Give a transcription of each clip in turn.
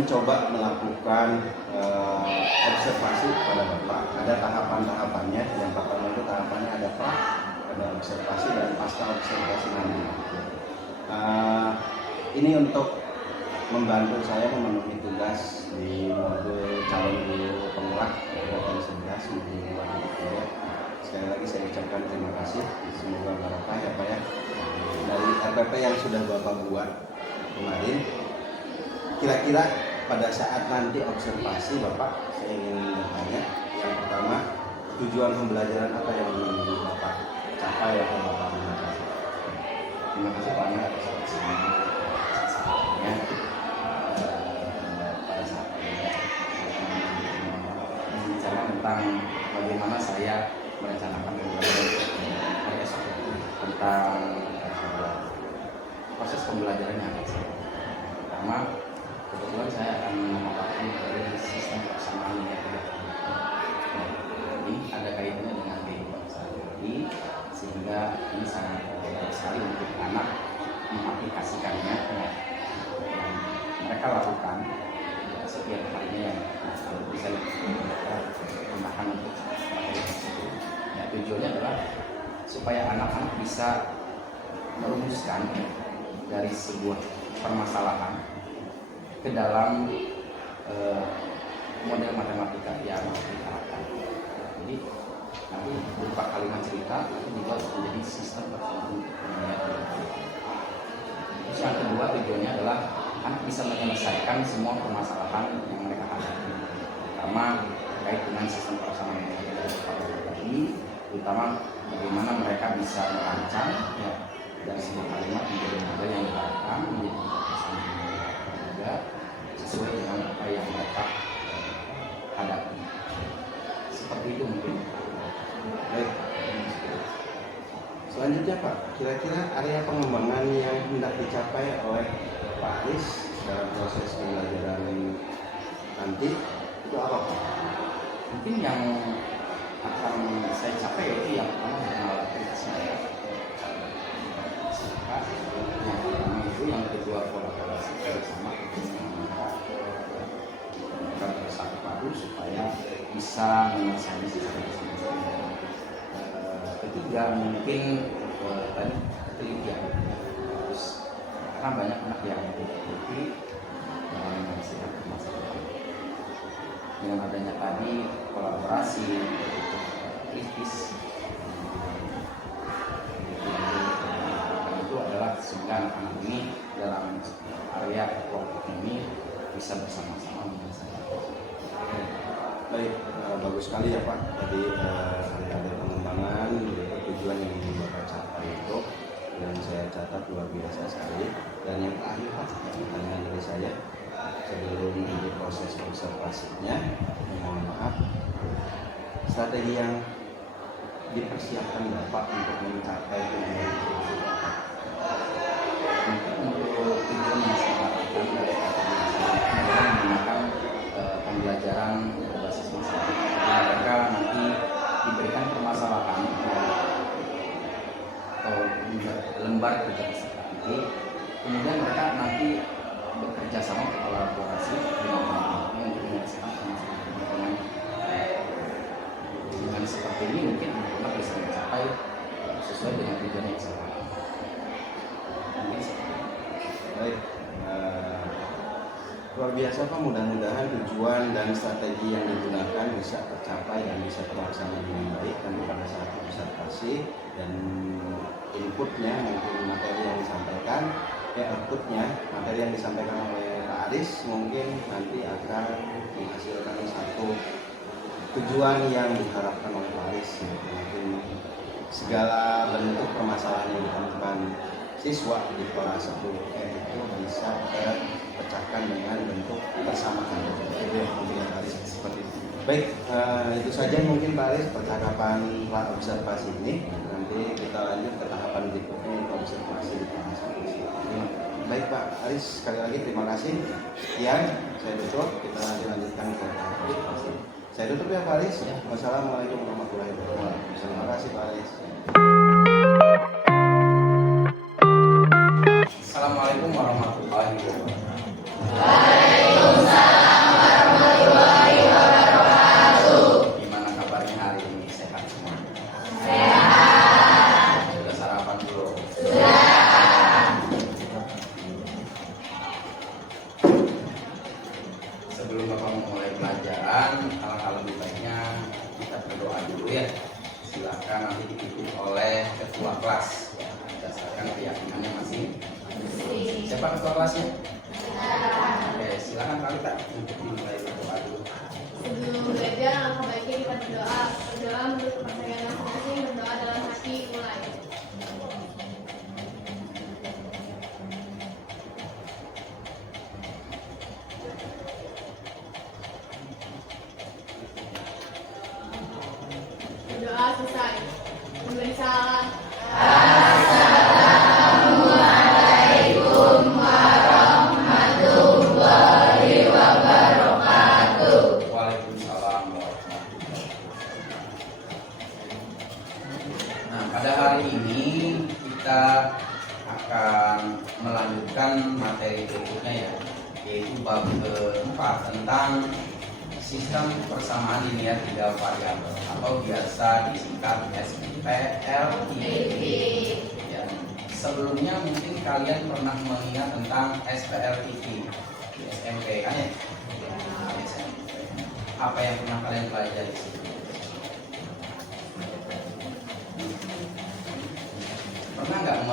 mencoba melakukan observasi kepada Bapak. Ada tahapan-tahapannya. Yang pertama itu tahapannya ada ada observasi dan pasca observasi nanti. Ini untuk membantu saya memenuhi tugas di modul calon guru penggerak angkatan 11 modul 2. Sekali lagi saya ucapkan terima kasih. Semoga barokah ya Pak ya. Dari RPP yang sudah Bapak buat kemarin, kira-kira pada saat nanti observasi Bapak, saya ingin bertanya, yang pertama, tujuan pembelajaran apa yang ingin Bapak capai atau Bapak mencapai? Terima kasih Pak ya. Pada saat bicara tentang bagaimana saya merencanakan hari esok tentang proses pembelajaran yang akan saya. Pertama, kebetulan saya akan memaparkan dari sistem pelaksanaan yang ada. Ini ada kaitannya dengan kehidupan sehari-hari, sehingga ini sangat penting sekali untuk anak mengaplikasikannya yang mereka lakukan setiap harinya yang bisa digunakan untuk ya, tujuannya adalah supaya anak-anak bisa merumuskan dari sebuah permasalahan ke dalam model matematika yang diharapkan. Jadi nanti berupa kalimat cerita itu juga menjadi sistem tertentu. Terus yang kedua tujuannya adalah anak bisa menyelesaikan semua permasalahan yang mereka hadapi, terutama terkait dengan sistem pelaksanaan yang ada ini, terutama bagaimana mereka bisa merancang ya, dari sebuah kalimat menjadi model yang diharapkan menjadi kesan juga sesuai dengan apa yang mereka hadapi. Seperti itu mungkin. Baik. Selanjutnya Pak, kira-kira area pengembangan yang hendak dicapai oleh Pak Aris dalam proses pembelajaran nanti itu apa Pak? Mungkin yang akan saya capai yaitu yang pertama mengenal saya. Yang pertama itu, yang kedua kolaborasi bersama mereka bersatu padu supaya bisa menyelesaikan secara ketiga mungkin tadi ketelitian. Terus karena banyak anak yang teliti dalam menyelesaikan permasalahan. Dengan adanya tadi kolaborasi kritis itu adalah sehingga anak-anak ini dalam area kelompok ini bisa bersama-sama menyelesaikan. Baik, bagus sekali ya Pak. Tadi ada pengembangan tujuan yang ingin Bapak capai itu, dan saya catat luar biasa sekali. Dan yang terakhir Pak, pertanyaan dari saya sebelum di proses observasinya, mohon maaf, strategi yang dipersiapkan Bapak untuk mencapai tujuan itu apa? Mungkin untuk tujuan yang saya harapkan dari adalah menggunakan pembelajaran berbasis masalah. Mereka nanti diberikan permasalahan atau lembar kerja peserta didik, kemudian mereka nanti bekerja sama kolaborasi dengan teman-temannya untuk menyelesaikan permasalahan. Dengan seperti ini mungkin anak bisa mencapai sesuai dengan tujuan yang saya harapkan. Baik, luar biasa Pak. Mudah-mudahan tujuan dan strategi yang digunakan bisa tercapai dan bisa terlaksana dengan baik nanti pada saat observasi, dan inputnya mungkin materi yang disampaikan, outputnya materi yang disampaikan oleh Pak Aris mungkin nanti akan menghasilkan satu tujuan yang diharapkan oleh Pak Aris. Mungkin segala bentuk permasalahan yang ditemukan siswa di kelas 1 itu bisa terpecahkan dengan bentuk persamaan. Itu yang mungkin Aris seperti itu. Baik, itu saja mungkin Pak Aris percakapan observasi ini. Nanti kita lanjut ke tahapan berikutnya, yaitu observasi di kelas 1. Baik Pak Aris, sekali lagi terima kasih. Sekian, saya tutup. Kita lanjutkan ke tahap observasi. Saya tutup ya Pak Aris. Wassalamualaikum warahmatullahi wabarakatuh. Terima kasih Pak Aris. Assalamualaikum warahmatullahi wabarakatuh. Waalaikumsalam. sebelum Bapak memulai pelajaran, alangkah lebih baiknya kita berdoa dulu ya. Silakan nanti dipimpin oleh ketua kelas ya, berdasarkan keyakinannya masing. Siapa ketua kelasnya? Oke, silakan Kalita untuk dimulai berdoa dulu. Sebelum belajar, alangkah baiknya kita berdoa. Berdoa menurut kepercayaan masing-masing, berdoa dalam hati, mulai. Berdoa selesai. Memberi salam. Waalaikumsalam warahmatullahi wabarakatuh. Nah, pada hari ini kita akan melanjutkan materi berikutnya ya, yaitu bab keempat tentang sistem persamaan linear tiga variabel atau biasa disingkat SPLTP. Ya, sebelumnya mungkin kalian pernah mengingat tentang SPLTP di SMP kan ya? Apa yang pernah kalian pelajari? Pernah nggak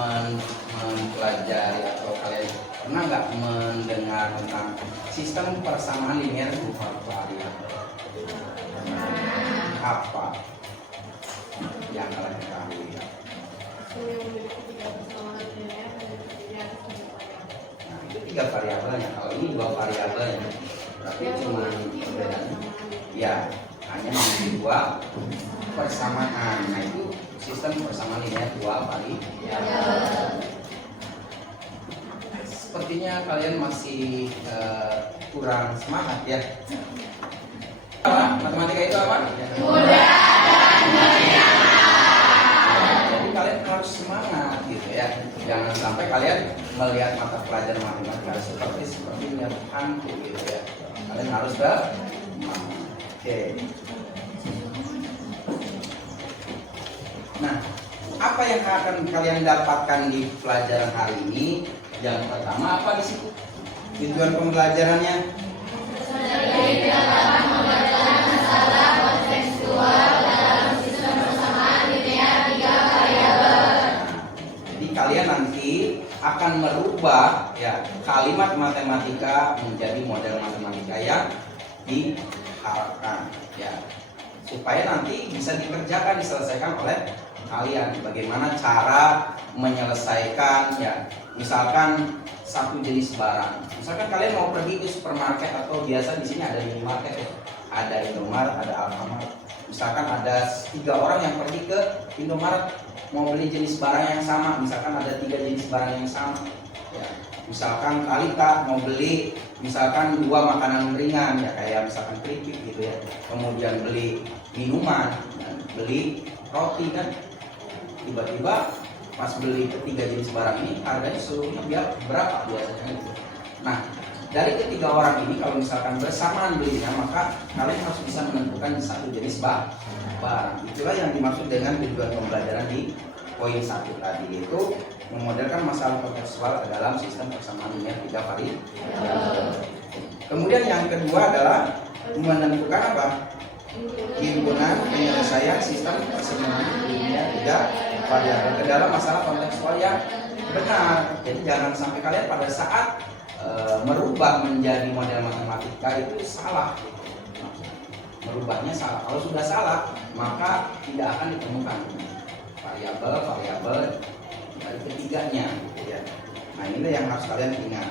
mempelajari atau kalian pernah nggak mendengar tentang sistem persamaan linear berupa variabel? Apa yang kalian ketahui? Yang memiliki tiga persamaan linear dan terdiri atas tiga variabel. Nah, itu tiga variabelnya. Kalau ini dua variabelnya, tapi cuma perbedaannya. Ya, hanya memiliki dua persamaan. Nah, itu sistem persamaan linear dua variabel. Sepertinya kalian masih kurang semangat ya. Apa? Matematika itu apa? Mudah. Jadi kalian harus semangat gitu ya. Jangan sampai kalian melihat mata pelajaran matematika seperti melihat hantu gitu ya. Kalian harus bersemangat. Oke. Nah, apa yang akan kalian dapatkan di pelajaran hari ini? Yang pertama apa di situ? Tujuan pembelajarannya? Jadi kalian nanti akan merubah ya kalimat matematika menjadi model matematika yang diharapkan ya, supaya nanti bisa dikerjakan, diselesaikan oleh kalian. Bagaimana cara menyelesaikan ya, misalkan satu jenis barang. Misalkan kalian mau pergi ke supermarket atau biasa di sini ada minimarket ya, ada Indomaret, ada Alfamart. Misalkan ada 3 orang yang pergi ke Indomaret mau beli jenis barang yang sama. Misalkan ada 3 jenis barang yang sama. Ya, misalkan Kalita mau beli misalkan 2 makanan ringan ya, kayak misalkan keripik gitu ya. Kemudian beli minuman, dan beli roti kan. Tiba-tiba pas beli ketiga jenis barang ini harganya seluruhnya berapa biasanya gitu. Nah, dari ketiga orang ini kalau misalkan bersamaan belinya, maka kalian harus bisa menentukan satu jenis barang. Itulah yang dimaksud dengan tujuan pembelajaran di poin 1 tadi, yaitu memodelkan masalah kontekstual dalam sistem persamaan linear tiga variabel. Kemudian yang kedua adalah menentukan apa? Himpunan penyelesaian sistem persamaan linear tiga variabel ke dalam masalah kontekstual yang benar. Jadi jangan sampai kalian pada saat merubah menjadi model matematika itu salah. Merubahnya salah. Kalau sudah salah, maka tidak akan ditemukan variabel dari ketiganya. Gitu ya. Nah, ini yang harus kalian ingat.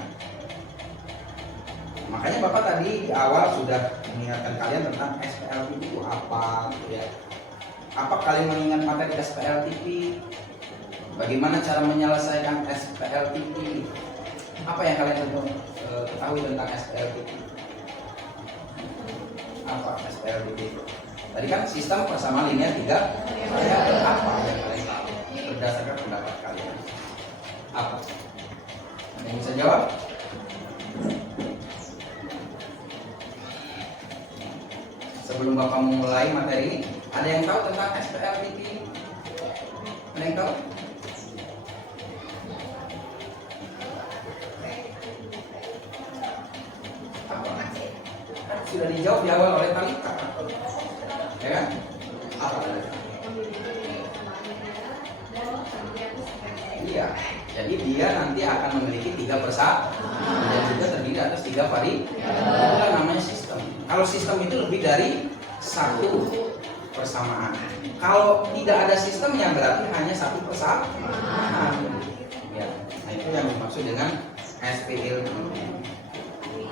Makanya Bapak tadi di awal sudah mengingatkan kalian tentang SPLTP itu apa, gitu ya. Apa kalian mengingat materi SPLTP? Bagaimana cara menyelesaikan SPLTP? Apa yang kalian ketahui tentang SPLTP? Apa SPLTP? Tadi kan sistem persamaan linear tiga variabel. Apa yang kalian tahu berdasarkan pendapat kalian? Apa? Ada yang bisa jawab? Sebelum Bapak memulai materi ini, ada yang tahu tentang SPLTP? Ada yang tahu? Apa? sudah dijawab di awal oleh Talita, ya kan? Apa Talita? Iya, jadi dia nanti akan memiliki 3 persamaan dan juga terdiri atas 3 variabel. Itulah namanya sistem. Kalau sistem itu lebih dari 1 persamaan. Kalau tidak ada sistemnya berarti hanya 1 persamaan. Ya, nah itu yang dimaksud dengan SPL.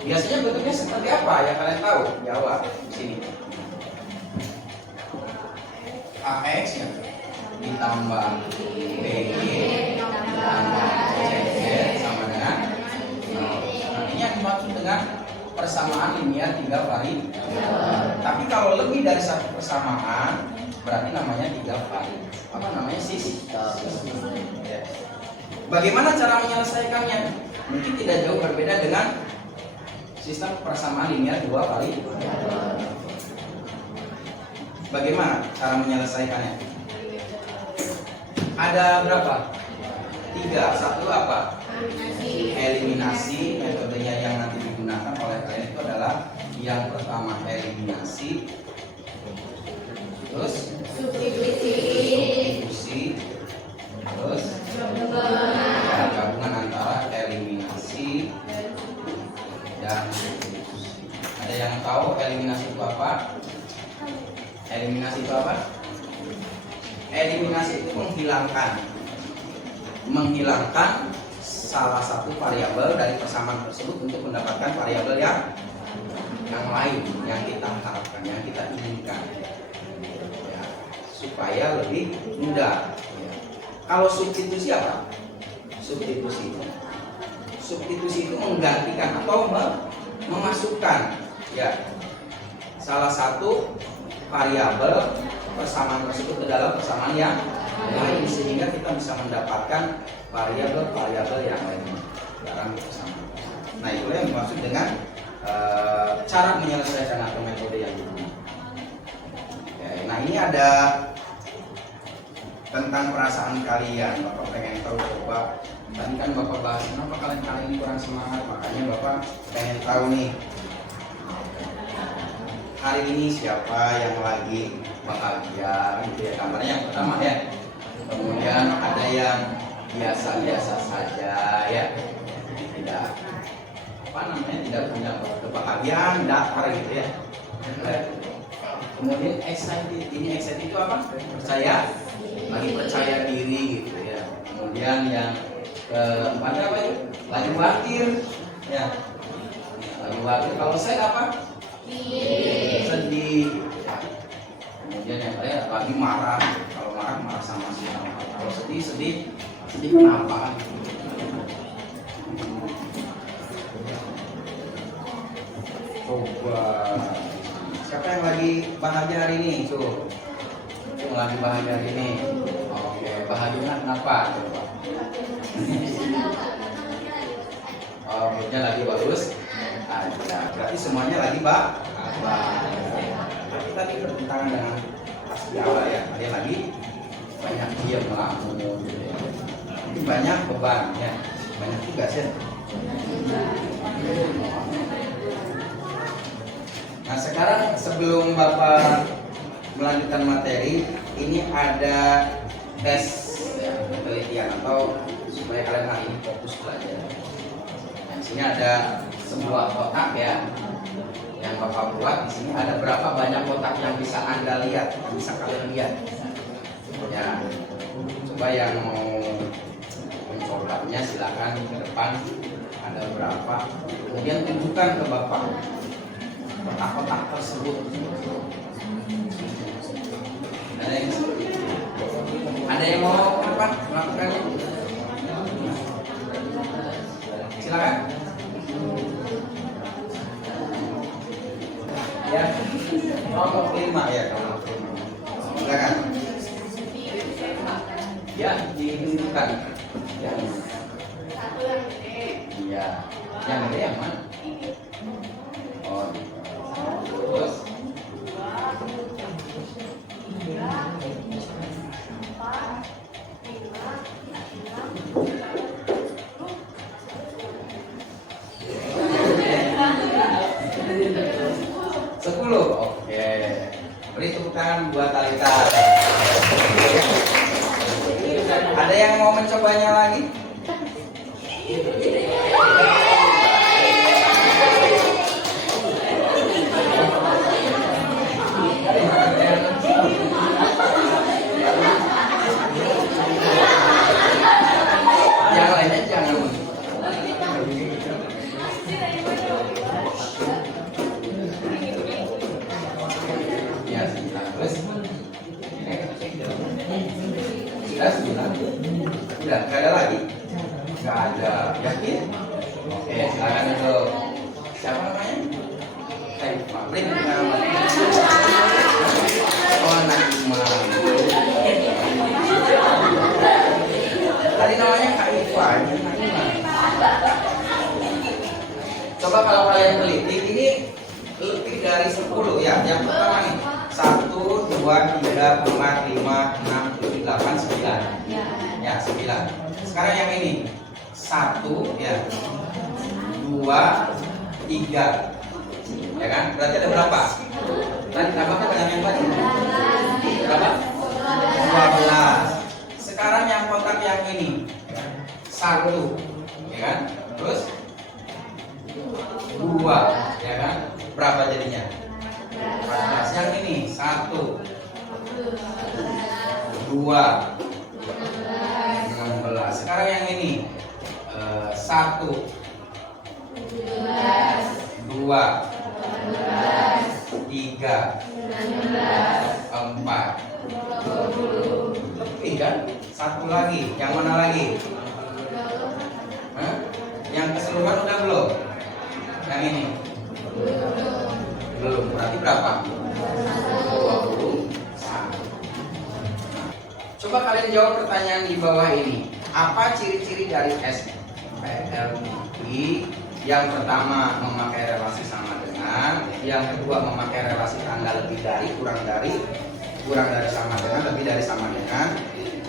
Biasanya bentuknya seperti apa? Ya kalian tahu? Jawab di sini. AX ya ditambah BY ditambah CZ sama dengan 0. Nah, ini yang dimaksud dengan persamaan linear 3 variabel. Tapi kalau lebih dari 1 persamaan berarti namanya 3 variabel. Apa namanya? Sistem. Ya. Bagaimana cara menyelesaikannya? Mungkin tidak jauh berbeda dengan sistem persamaan linear 2 variabel. Bagaimana cara menyelesaikannya? Ada berapa? 3. Satu apa? Eliminasi. Metodenya yang nanti digunakan oleh kalian itu adalah yang pertama eliminasi, terus substitusi, terus gabungan antara eliminasi dan substitusi. Ada yang tahu eliminasi itu apa? Eliminasi itu apa? Eliminasi itu menghilangkan salah satu variabel dari persamaan tersebut untuk mendapatkan variabel yang lain yang kita harapkan, yang kita inginkan, ya, supaya lebih mudah. Ya. Kalau substitusi apa? Substitusi itu menggantikan atau memasukkan, ya, salah satu variabel persamaan tersebut ke dalam persamaan yang lain sehingga kita bisa mendapatkan variabel-variabel yang lain dalam persamaan. Nah, itulah yang dimaksud dengan cara menyelesaikan atau metode yang digunakan. Ya, nah, ini ada tentang perasaan kalian. Bapak pengen tahu, coba tadi kan Bapak bahas kenapa kalian ini kurang semangat, makanya Bapak pengen tahu nih hari ini siapa yang lagi bahagia gitu ya, kabarnya yang pertama ya. Kemudian ada yang biasa-biasa saja ya, tidak tidak punya kebahagiaan datar gitu ya. Kemudian excited, ini excited itu apa? Lagi percaya diri gitu ya. Kemudian yang keempatnya apa itu? Lagi khawatir ya. Lagi khawatir. Kalau saya apa? Sedih. Kemudian yang terakhir lagi marah. Kalau marah sama siapa? Kalau sedih kenapa? Coba siapa yang lagi bahagia hari ini? Tuh, yang lagi bahagia hari ini. Oke, bahagianya kenapa? Coba. Oh, moodnya lagi bagus. Ada. Berarti semuanya lagi tapi tadi bertentangan dengan pas di awal ya. Ada lagi banyak diam melamun. Ini banyak beban ya. Banyak tugas ya. Nah, sekarang sebelum Bapak melanjutkan materi, ini ada tes ya, penelitian atau supaya kalian hari ini fokus belajar. Nah, di sini ada sebuah kotak ya, yang Bapak buat. Di sini ada berapa banyak kotak yang bisa Anda lihat, yang bisa kalian lihat. Ya, coba yang mau mencobanya silakan ke depan. Ada berapa? Kemudian tunjukkan ke Bapak kotak-kotak tersebut. Ada yang mau apa? Melakukannya? Silakan. Ya, nomor 5 ya, nomor 5. Silakan. Ya, ditunjukkan. Yang satu yang gede. Iya. Yang gede yang mana? Oh, terus. buat Talita. Ada yang mau mencobanya lagi? Yang lainnya jangan. Ya, terus. Sudah, nggak ada lagi? Nggak ada. Yakin? Oke, silakan itu. Siapa namanya? Pabrik namanya. Oh, Najma. Tadi namanya Kak Irfan. Coba kalau kalian teliti, ini lebih dari 10 ya. Yang pertama nih, 1, 2, 3, 4, 5, 6, 7, 8, 9. Ya, 9. Sekarang yang ini 1 ya, 2, 3. Ya kan? Berarti ada berapa? Tadi tambahkan dengan yang tadi. Berapa? 12. Sekarang yang kotak yang ini 1, ya kan? Terus 2, ya kan? Berapa jadinya? 14. Yang ini 1, 2, 16. Sekarang yang ini 1, 2, 3, 4. Lebih kan? 1 lagi. Yang mana lagi? Hah? Yang keseluruhan udah belum? Yang ini? Belum. Berarti berapa? 21. Coba kalian jawab pertanyaan di bawah ini. Apa ciri-ciri dari SPLI? Yang pertama memakai relasi sama dengan, yang kedua memakai relasi tanda lebih dari, kurang dari sama dengan, lebih dari sama dengan.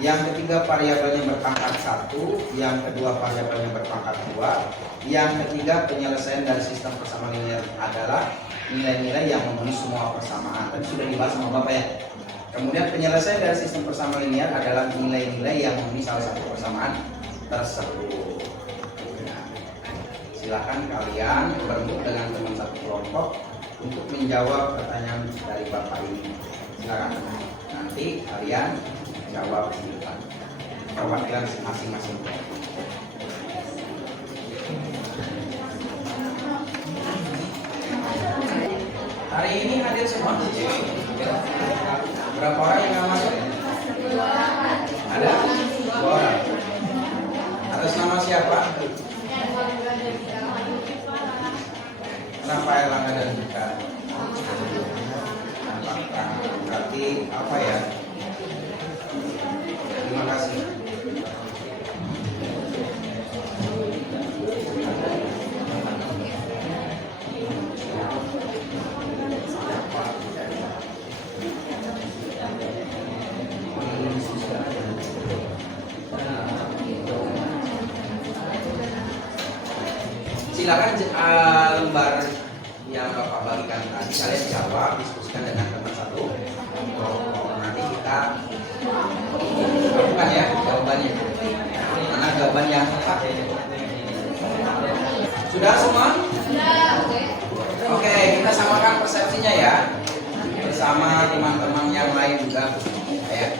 Yang ketiga variabelnya berpangkat 1, yang kedua variabelnya berpangkat 2, yang ketiga penyelesaian dari sistem persamaan linear adalah nilai-nilai yang memenuhi semua persamaan. Tadi sudah dibahas sama Bapak ya. Kemudian penyelesaian dari sistem persamaan linear adalah nilai-nilai yang memenuhi salah satu persamaan tersebut. Silakan kalian bergabung dengan teman satu kelompok untuk menjawab pertanyaan dari Bapak ini. Silakan. Nanti kalian jawab di depan perwakilan masing-masing. Hari ini hadir semua? Berapa orang yang nggak masuk? Ada? 2 orang. Atas nama siapa? Kenapa Erlangga dan Dika? Berarti apa ya? Terima kasih. Silakan lembar yang Bapak bagikan tadi kalian jawab, diskusikan dengan teman satu. Nanti kita lakukan ya jawabannya. Mana jawaban yang tepat? Sudah semua? Sudah. Oke, kita samakan persepsinya ya bersama teman-teman yang lain juga ya.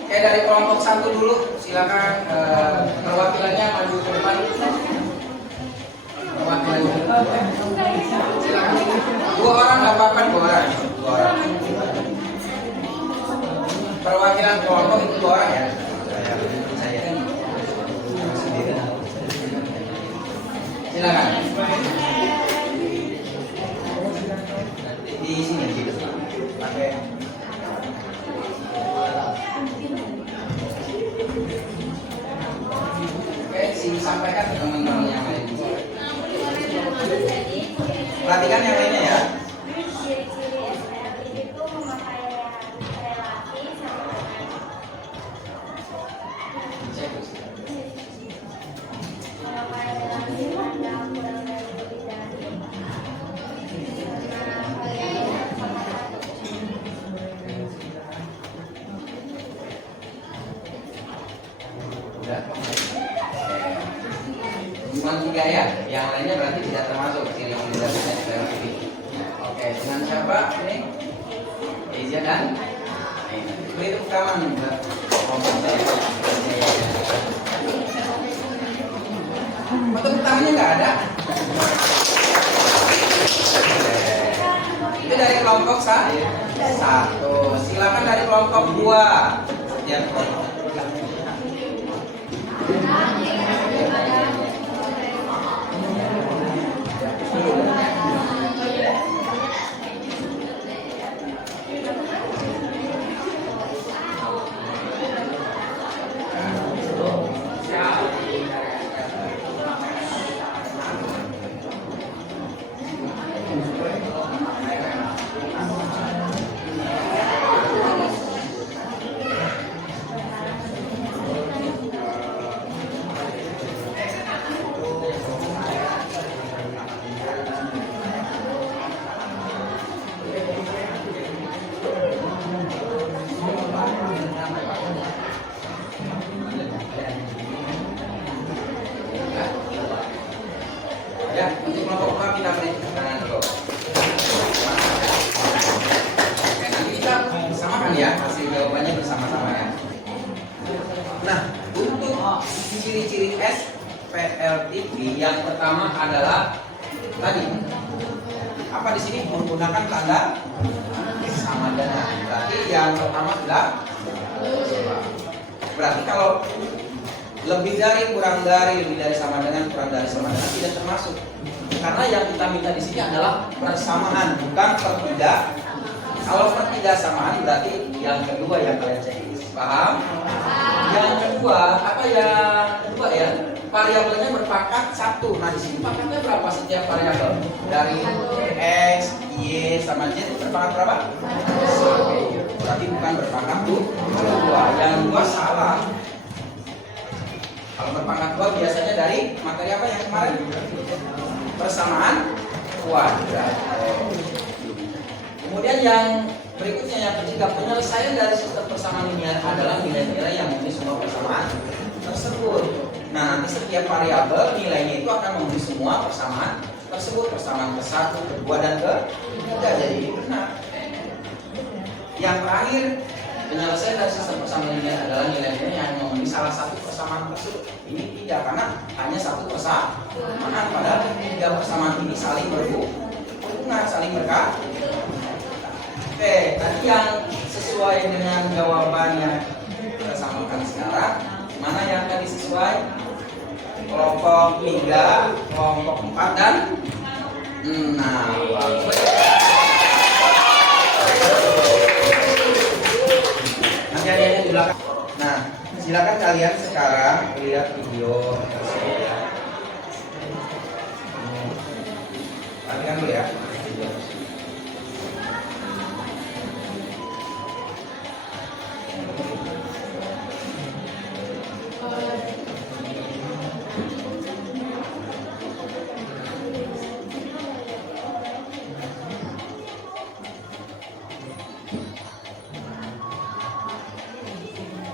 Oke, dari kelompok 1 dulu, silakan perwakilannya maju ke depan. Perwakilannya. Silakan. 2 orang nggak apa-apa, 2 orang. 2 orang. Perwakilan kelompok itu 2 orang ya. Saya. Silakan. Di sini di depan. Pakai. Oke, sampaikan ke teman-teman yang lain. Perhatikan yang lainnya 3 ya, yang lainnya berarti tidak termasuk yang mendapatkan PLTP. Oke, dengan siapa ini? Eza dan ini itu rekaman kelompok saya. Foto pertamanya nggak ada. Itu dari kelompok satu. Silakan dari kelompok 2. Setiap kelompok. Ya, untuk kelompok 2 kita beri tangan dulu. Oke, nanti kita samakan ya hasil jawabannya bersama-sama ya. Nah, untuk ciri-ciri SPLTP yang pertama adalah tadi apa di sini menggunakan tanda sama dengan. Berarti yang pertama adalah berarti kalau lebih dari, kurang dari, lebih dari sama dengan, kurang dari sama dengan tidak termasuk. Karena yang kita minta di sini adalah persamaan, bukan pertidak. Kalau pertidaksamaan berarti yang kedua yang kalian cek. Paham? Yang kedua, apa yang kedua ya? Variabelnya berpangkat 1. Nah, di sini pangkatnya berapa setiap variabel? Dari X, Y sama Z berpangkat berapa? 1. Berarti bukan berpangkat 2. Yang 2 salah. Kalau berpangkat 2 biasanya dari materi apa yang kemarin? Persamaan kuadrat. Kemudian yang berikutnya yang ketiga, penyelesaian dari sistem persamaan linear adalah nilai-nilai yang memenuhi semua persamaan tersebut. Nah, nanti setiap variabel nilainya itu akan memenuhi semua persamaan tersebut, persamaan ke-1, ke-2 dan ke-3. Jadi ini benar. Yang terakhir, penyelesaian dari sistem persamaan linear adalah nilai-nilai yang memenuhi salah satu persamaan tersebut. Ini tidak, karena hanya satu persamaan, padahal 3 persamaan ini saling berhubungan, saling berkaitan. Oke, tadi yang sesuai dengan jawaban yang kita samakan sekarang, mana yang tadi sesuai? Kelompok 3, kelompok 4 dan 6. Nanti ada di belakang. Nah, silakan kalian sekarang lihat video. Perhatikan dulu ya.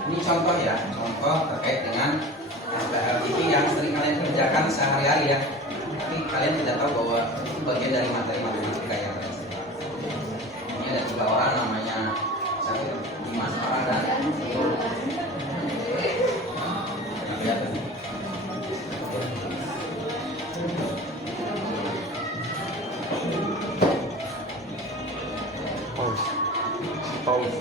Ini contoh ya, contoh terkait dengan SPLTP yang sering kalian kerjakan sehari-hari ya. Tapi kalian tidak tahu bahwa itu bagian dari materi matematika yang kalian sering. Ini ada 3 orang namanya satu Dimas Farah dan lihat. Pause.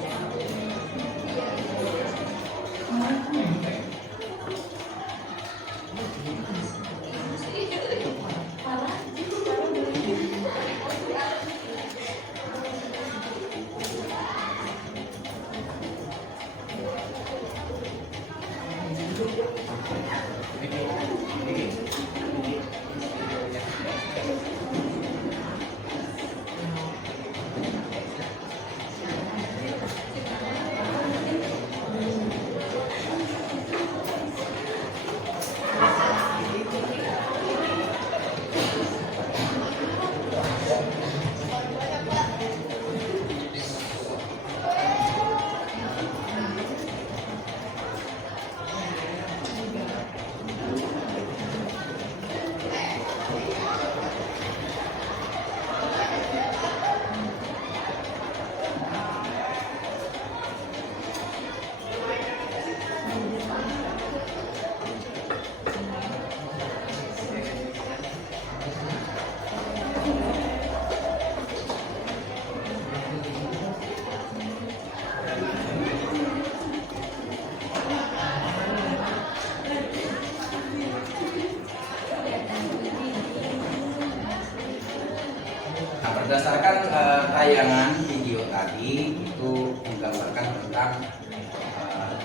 tayangan video tadi itu menggambarkan tentang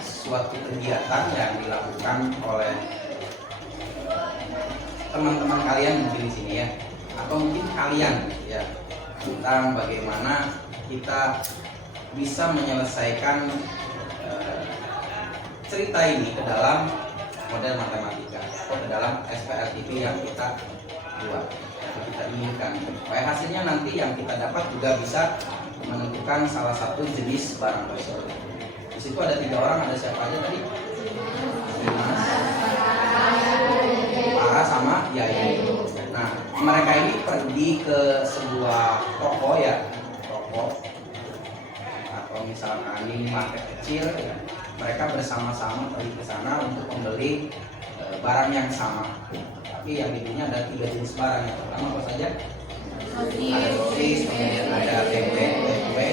suatu kegiatan yang dilakukan oleh teman-teman kalian mungkin di sini ya, atau mungkin kalian ya, tentang bagaimana kita bisa menyelesaikan cerita ini ke dalam model matematika, ke dalam SPLTP yang kita buat, yang kita inginkan, supaya hasilnya nanti yang kita dapat juga bisa menentukan salah satu jenis barang tersebut. Di situ ada 3 orang, ada siapa aja tadi? Dimas, Farah sama Yaya. Nah, mereka ini pergi ke sebuah toko ya, toko atau misalkan minimarket kecil ya. Mereka bersama-sama pergi ke sana untuk membeli barang yang sama. Tapi yang dibelinya ada 3 jenis barang. Yang pertama apa saja? Ada sosis, kemudian ada tempe, kue,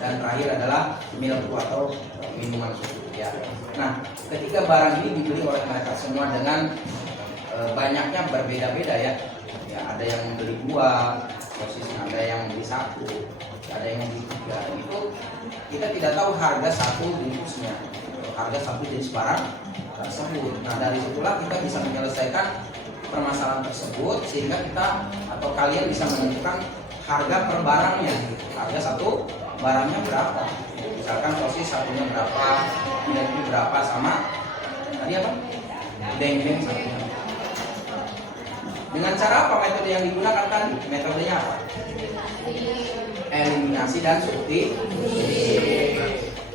dan terakhir adalah milk atau minuman susu. Ya. Nah, ketiga barang ini dibeli oleh mereka semua dengan banyaknya berbeda-beda ya. Ya, ada yang membeli 2 sosis, ada yang membeli 1, ada yang membeli 3. Itu kita tidak tahu harga satu bungkusnya, harga satu jenis barang tersebut. Nah, dari situlah kita bisa menyelesaikan permasalahan tersebut sehingga kita atau kalian bisa menentukan harga per barangnya. Harga satu barangnya berapa? Misalkan sosis satunya berapa, milk berapa, sama tadi apa? Dendeng satunya. Dengan cara apa metode yang digunakan tadi? Metodenya apa? Eliminasi dan substitusi.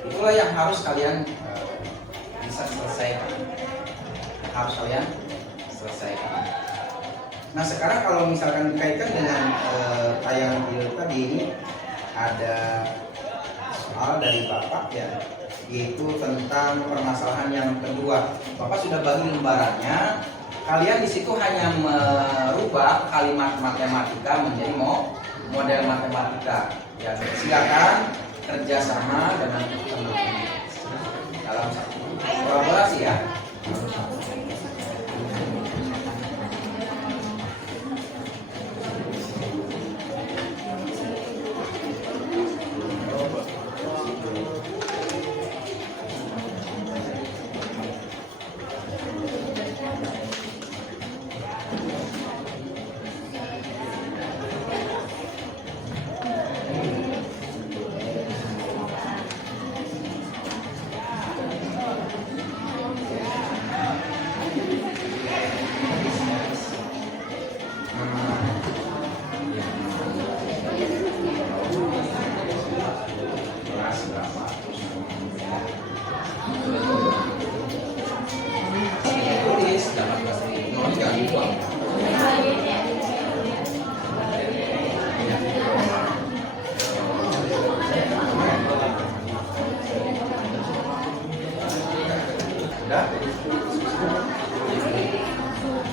Itulah yang harus kalian bisa selesaikan. Harus kalian selesaikan. Nah, sekarang kalau misalkan dikaitkan dengan tayangan video tadi ini, ada soal dari Bapak ya, yaitu tentang permasalahan yang kedua. Bapak sudah bagi lembarannya. Kalian di situ hanya merubah kalimat matematika menjadi model matematika. Ya, silakan kerjasama dengan teman-teman dalam satu kolaborasi ya.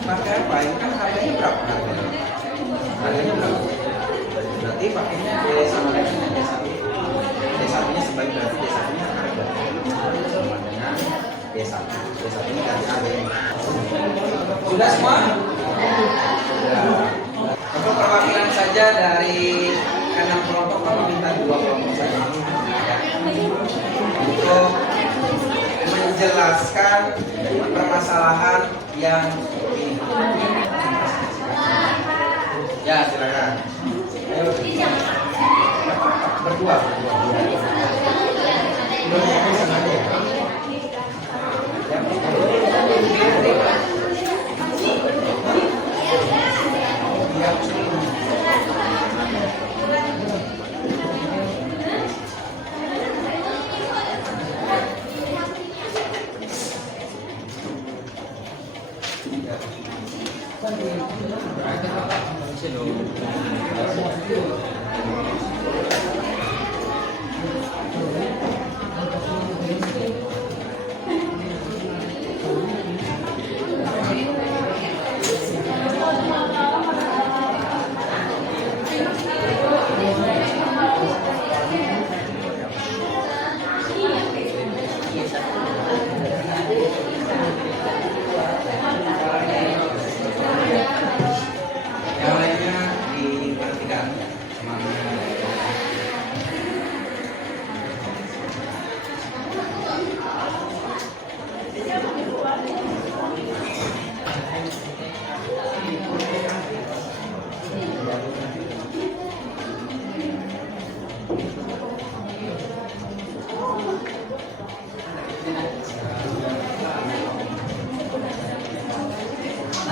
Pakai apa? Ini kan harganya berapa? Harganya berapa? Berarti pakainya D sama dengan D1. D1-nya sebaik berarti D1-nya harga sama dengan D1. D1 ini kan harganya. Sudah semua? Sudah. Untuk perwakilan saja dari 6 kelompok, kami minta 2 kelompok saja. Ya. Untuk menjelaskan permasalahan yang ini. Ya, silakan. Ayo. Berdua.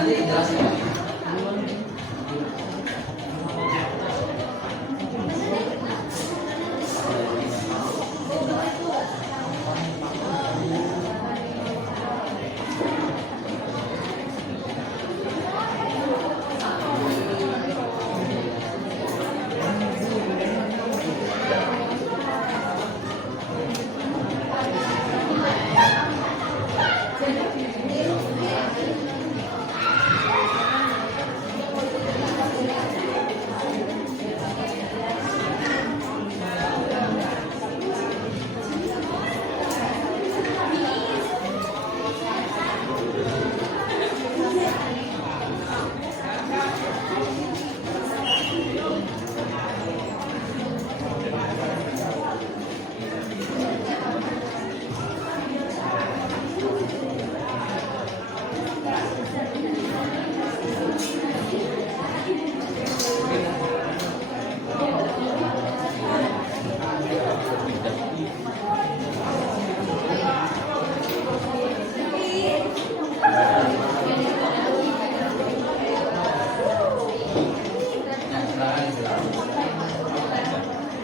Nanti dijelasin.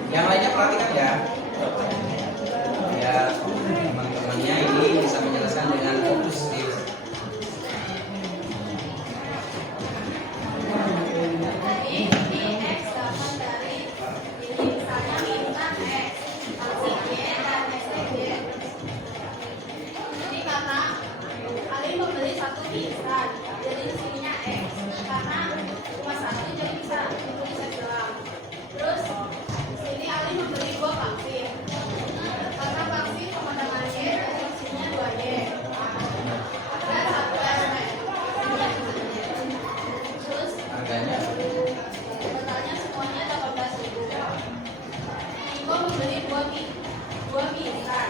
Yang lainnya perhatikan ya. Ya, teman-temannya ini bisa menjelaskan dengan fokus di harganya. Totalnya semuanya 18.000. Ibu membeli 2 mie instan,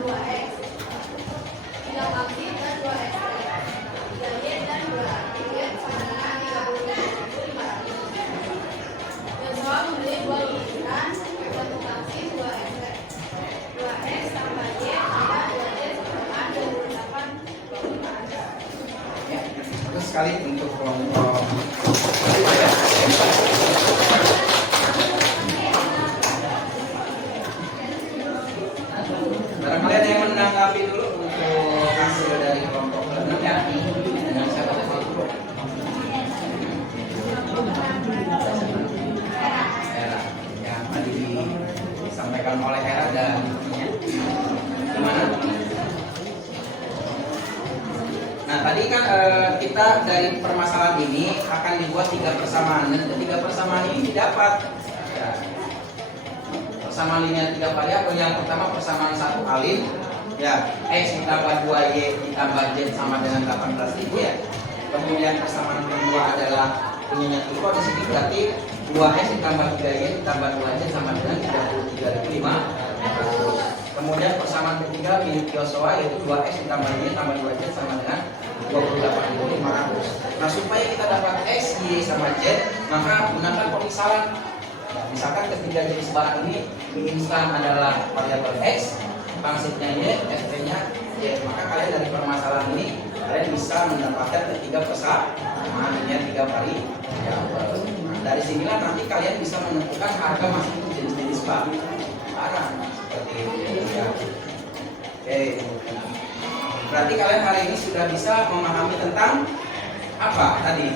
2 X, 3 paksi dan 2 es teh, 3 Y dan 2 tiket sama dengan 35.500. Joshua membeli 2 mie instan, 1 paksi, 2 es teh, 2 X tambah Y tambah 2 Y sama dengan 28.500. Ya, terus sekali untuk kelompok barangkali ada yang menanggapi dulu untuk hasil dari kelompok ke-6 ya. Dengan siapa dulu? Hera, yang tadi disampaikan oleh Hera dan gimana? Nah tadi kan kita dari permasalahan ini akan dibuat 3 persamaan dan ketiga persamaan ini didapat. Ya. Persamaan linear 3 variabel. Yang pertama persamaan 1 alin, ya X ditambah 2Y ditambah Z sama dengan 18.000 ya. Kemudian persamaan kedua adalah punyanya Tuko, di sini berarti 2X ditambah 3Y ditambah 2Z sama dengan 33.500. Kemudian persamaan ketiga milik Joshua yaitu 2X ditambah Y tambah 2Z sama dengan 28.500. Nah supaya kita dapat X, Y sama Z, maka gunakan pemisalan. Nah, misalkan ketiga jenis barang ini mie instan adalah variabel X, pangsitnya Y, ST-nya Y. Maka kalian dari permasalahan ini kalian bisa mendapatkan ketiga persamaan linear 3 variabel. Nah, dari sinilah nanti kalian bisa menentukan harga masing jenis-jenis barang seperti ini ya. Oke. Berarti kalian hari ini sudah bisa memahami tentang apa tadi?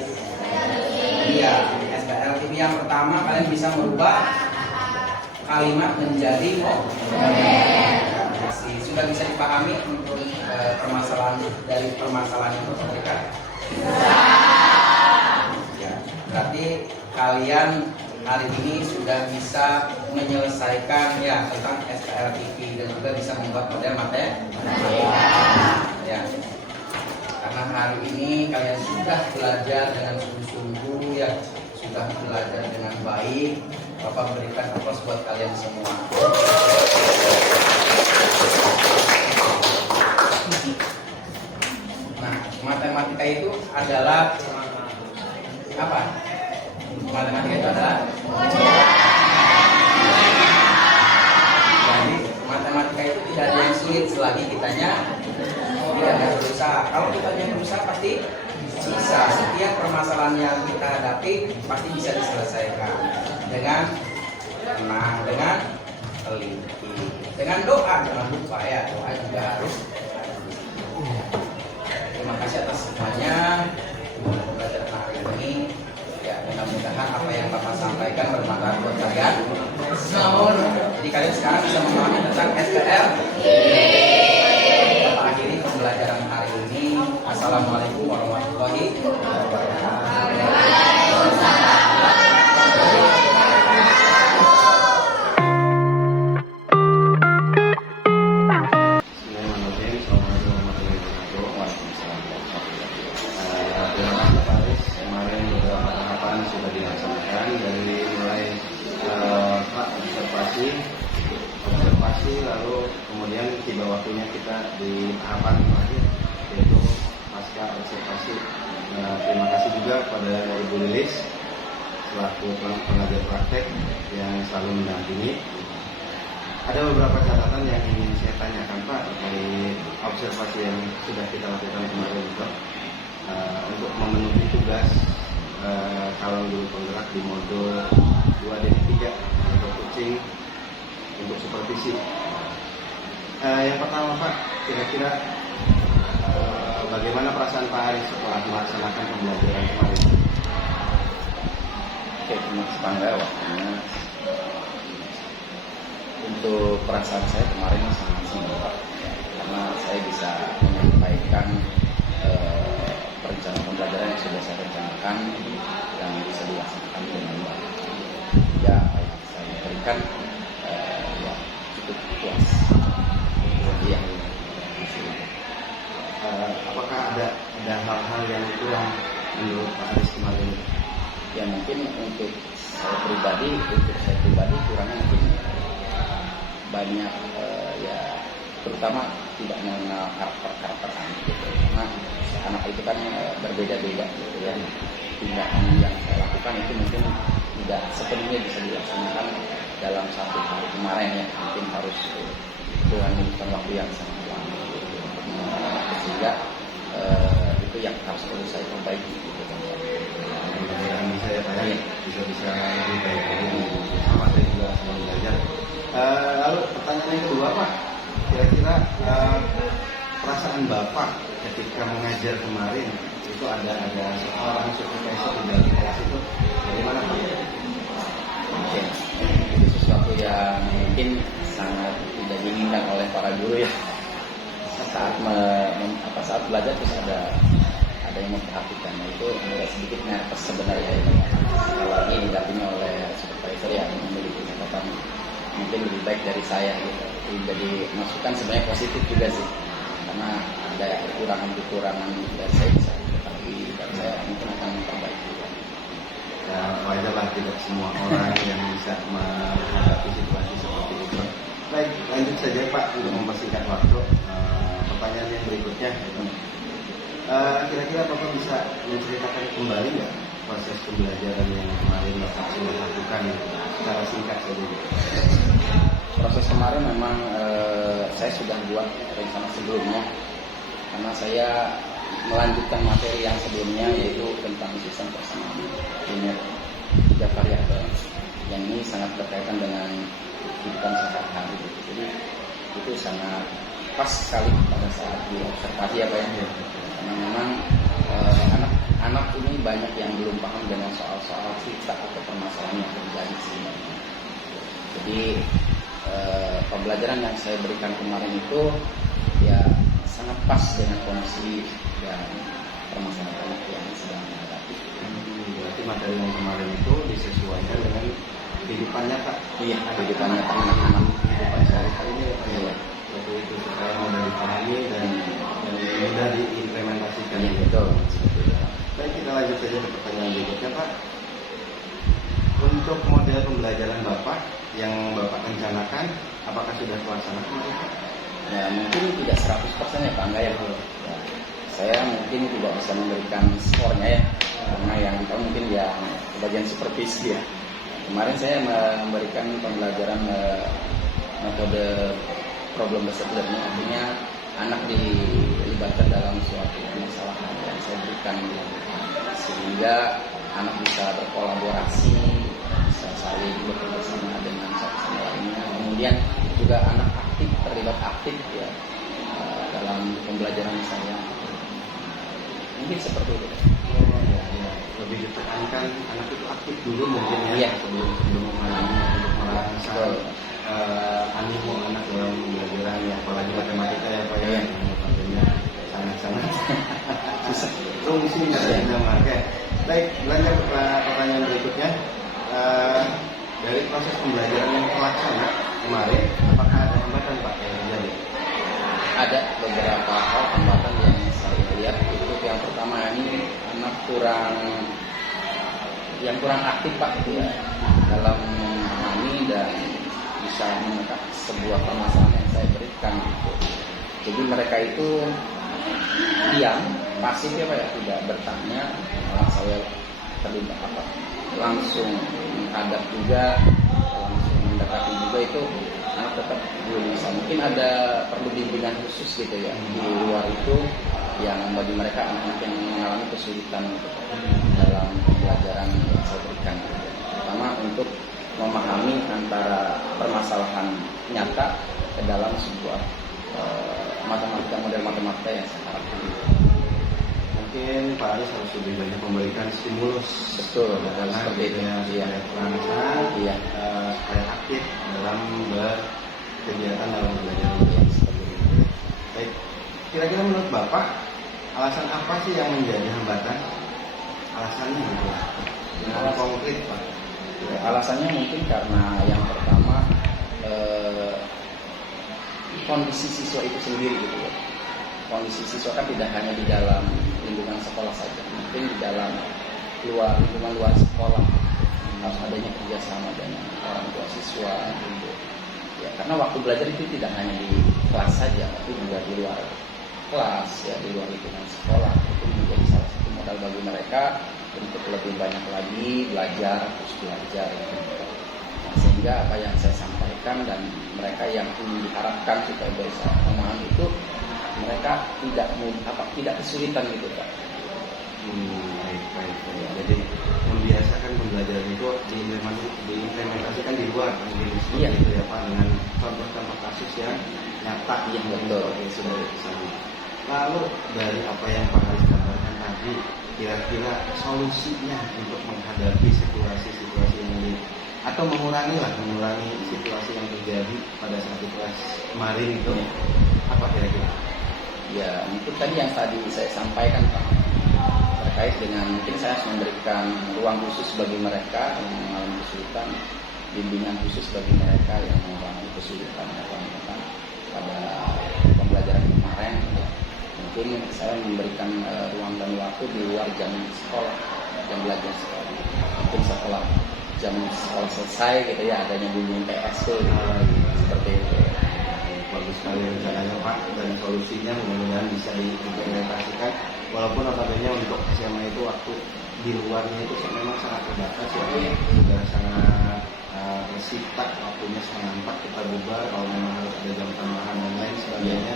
Iya, SPLTP yang pertama kalian bisa merubah kalimat menjadi sudah bisa dipahami untuk permasalahan dari permasalahan itu terdekat. Ya, berarti kalian hari ini sudah bisa menyelesaikan ya tentang SPLTP dan juga bisa membuat model materi. Ya. Karena hari ini kalian sudah belajar dengan sungguh-sungguh ya, sudah belajar dengan baik. Bapak berikan aplaus buat kalian semua. Nah, matematika itu adalah apa? Matematika itu adalah jadi matematika itu tidak ada yang sulit selagi kitanya tidak ada berusaha. Kalau kita yang berusaha pasti bisa. tenang dengan teliti, dengan doa, jangan lupa ya, doa juga harus. Terima kasih atas semuanya pembelajaran hari ini. Ya, mudah-mudahan apa yang Bapak sampaikan bermanfaat buat kalian. Jadi kalian sekarang bisa memahami tentang SPL. Bapak akhiri pembelajaran hari ini. Assalamualaikum warahmatullahi wabarakatuh. Bismillahirrahmanirrahim. Assalamualaikum warahmatullahi wabarakatuh. Terima kasih Pak Aris. Kemarin beberapa tahapan sudah dilaksanakan dari mulai observasi, lalu kemudian tiba waktunya kita di tahapan terakhir yaitu pasca observasi. Terima kasih juga kepada Ibu Lilis selaku pengajar praktek yang selalu mendampingi. Ada beberapa catatan yang ingin saya tanyakan Pak dari observasi yang sudah kita lakukan kemarin Pak. Untuk memenuhi tugas calon guru penggerak di modul 2D3 untuk coaching untuk supervisi. Yang pertama Pak, kira-kira bagaimana perasaan Pak Aris setelah melaksanakan pembelajaran kemarin? Oke, terima kasih Bangga waktunya. Untuk perasaan saya kemarin sangat senang Pak, karena saya bisa menyampaikan perencanaan pembelajaran yang sudah saya rencanakan dan bisa dilaksanakan dengan baik. Ya, apa yang saya berikan ya cukup puas. Iya. Apakah ada hal-hal yang kurang menurut Pak Aris kemarin? Ya mungkin untuk saya pribadi kurangnya mungkin banyak ya terutama tidak mengenal karakter anak gitu. Karena anak itu kan berbeda-beda gitu ya. Tindakan yang saya lakukan itu mungkin tidak sepenuhnya bisa dilaksanakan dalam satu hari kemarin ya. Mungkin harus dengan membutuhkan waktu yang sangat lama gitu, sehingga itu yang harus perlu saya perbaiki gitu kan. Mudah-mudahan bisa ya Pak ya, bisa lebih baik lagi. Sama saya juga selalu belajar. Lalu pertanyaan yang kedua Pak, kira-kira perasaan Bapak ketika mengajar kemarin itu ada seorang supervisor di dalam kelas itu bagaimana Pak? Oke, itu sesuatu yang mungkin sangat tidak diinginkan oleh para guru ya. Saat belajar terus ada yang memperhatikan, nah itu agak sedikit nervous sebenarnya ini. Kalau ini didampingi oleh supervisor yang memiliki catatan mungkin lebih baik dari saya gitu. Jadi masukan sebenarnya positif juga sih, karena ada kekurangan dari saya bisa tetapi dan saya mungkin akan memperbaiki. Ya wajarlah tidak semua orang yang bisa menghadapi situasi seperti itu. Baik, lanjut saja Pak untuk mempersingkat waktu. Pertanyaan yang berikutnya, kira-kira Bapak bisa menceritakan kembali nggak proses pembelajaran yang kemarin Bapak sudah lakukan secara singkat saja? Proses kemarin memang saya sudah buat rencana sebelumnya, karena saya melanjutkan materi yang sebelumnya yaitu tentang sistem persamaan linear 3 variabel yang ini sangat berkaitan dengan kehidupan sehari-hari. Jadi itu sangat pas sekali pada saat diobservasi apa ya, karena memang anak-anak ini banyak yang belum paham dengan soal-soal cerita atau permasalahan yang terjadi sebenarnya. Jadi pembelajaran yang saya berikan kemarin itu ya sangat pas dengan kondisi dan permasalahan anak yang sedang menghadapi. Berarti materi yang kemarin itu disesuaikan dengan kehidupan nyata. Iya, kehidupan nyata anak-anak, kehidupan sehari-hari ini. Iya. Seperti itu supaya mudah dipahami dan mudah diimplementasikan. Iya, betul. Baik, kita lanjut saja ke pertanyaan berikutnya Pak. Untuk model pembelajaran Bapak yang Bapak rencanakan, apakah sudah terlaksana? Ya mungkin tidak 100% ya Pak Angga ya. Saya mungkin tidak bisa memberikan skornya ya, karena yang tahu mungkin ya bagian supervisi ya. Kemarin saya memberikan pembelajaran metode problem based learning, artinya anak dilibatkan dalam suatu permasalahan yang saya berikan, sehingga anak bisa berkolaborasi, bisa saling bekerja sama dengan aktif ya dalam pembelajaran saya. Mungkin seperti itu. Oh, ya. Lebih ditekankan anak itu aktif dulu mungkin ya, Iya. sebelum mengalami untuk merangsang animo anak dalam pembelajaran ya, apalagi matematika ya Pak ya, Iya. tentunya sangat-sangat susah fungsinya ya. Oke, baik, lanjut ke pertanyaan berikutnya. Dari proses pembelajaran yang terlaksana kemarin, apakah ada hambatan Pak yang terjadi? Ada beberapa hal hambatan yang saya lihat. Itu yang pertama, ini anak kurang aktif Pak gitu ya, dalam memahami dan bisa menangkap sebuah permasalahan yang saya berikan gitu. Jadi mereka itu diam, pasif ya Pak ya, tidak bertanya, malah saya terlibat apa, langsung menghadap juga, langsung mendekati juga, itu anak tetap belum bisa. Mungkin ada perlu bimbingan khusus gitu ya di luar itu, yang bagi mereka anak-anak yang mengalami kesulitan gitu, dalam pembelajaran yang saya berikan gitu. Pertama, untuk memahami antara permasalahan nyata ke dalam sebuah matematika, model matematika yang saya harapkan. Mungkin Pak Aris harus lebih banyak memberikan stimulus. Betul, karena seperti itu ya, iya. Supaya Iya. supaya aktif dalam berkegiatan dalam belajar. Seperti itu. Baik, kira-kira menurut Bapak alasan apa sih yang menjadi hambatan? Alasannya gitu, dengan konkret Pak. Ya, alasannya mungkin karena yang pertama kondisi siswa itu sendiri gitu ya. Kondisi siswa kan tidak hanya di dalam lingkungan sekolah saja, mungkin di dalam lingkungan luar sekolah harus adanya kerjasama dengan orang tua siswa gitu. Ya, karena waktu belajar itu tidak hanya di kelas saja, tapi juga di luar kelas ya, di luar lingkungan sekolah. Itu menjadi salah satu modal bagi mereka untuk lebih banyak lagi belajar, terus belajar gitu. Nah, sehingga apa yang saya sampaikan dan mereka yang ingin diharapkan supaya bisa memahami itu, mereka tidak kesulitan gitu Pak. Baik. Jadi membiasakan pembelajaran itu diimplementasikan di luar mungkin Iya. gitu ya Pak, dengan contoh-contoh kasus yang nyata Iya, betul. Sudah disebut. Lalu dari apa yang Pak Aris gambarkan tadi, kira-kira solusinya untuk menghadapi situasi ini atau mengurangi situasi yang terjadi pada saat di kelas kemarin itu apa kira-kira? Ya, mungkin tadi yang tadi saya sampaikan Pak, terkait dengan mungkin saya harus memberikan ruang khusus bagi mereka yang mengalami kesulitan, bimbingan khusus bagi mereka yang mengalami kesulitan pada pembelajaran kemarin. Mungkin saya memberikan ruang dan waktu di luar jam sekolah, jam belajar sekolah. Mungkin setelah jam sekolah selesai gitu ya, adanya bimbingan PS tuh seperti itu. Bagus sekali rencananya Pak, dan solusinya mudah-mudahan bisa diimplementasikan. Walaupun notabene untuk SMA itu waktu di luarnya itu memang sangat terbatas ya, sudah sangat tersita waktunya setengah 4 kita bubar. Kalau memang harus ada jam tambahan dan lain sebagainya,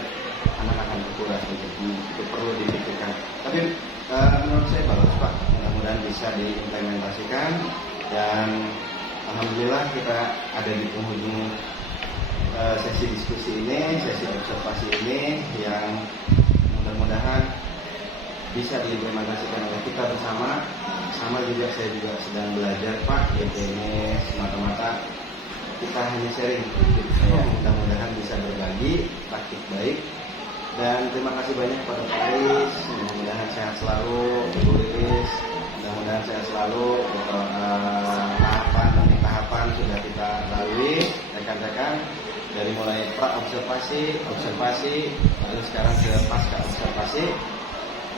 anak akan terkuras, jadi itu perlu dipikirkan. Tapi menurut saya bagus Pak, mudah-mudahan bisa diimplementasikan. Dan alhamdulillah kita ada di penghujung sesi diskusi ini, sesi observasi ini, yang mudah-mudahan bisa diimplementasikan oleh kita bersama. Sama juga saya juga sedang belajar Pak, ini semata-mata kita hanya sharing. Mudah-mudahan bisa berbagi praktik baik. Dan terima kasih banyak pada Pak Aris. Mudah-mudahan sehat selalu, Ibu Lilis. Mudah-mudahan sehat selalu. Tahapan sudah kita lalui, rekan-rekan. Dari mulai pra-observasi, lalu sekarang ke pasca observasi.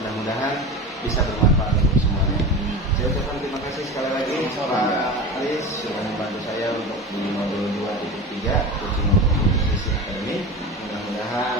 Mudah-mudahan bisa bermanfaat untuk semuanya. Saya ucapkan terima kasih sekali lagi Pak Aris sudah membantu saya untuk di modul 2.3 coaching sisi akademik. Mudah-mudahan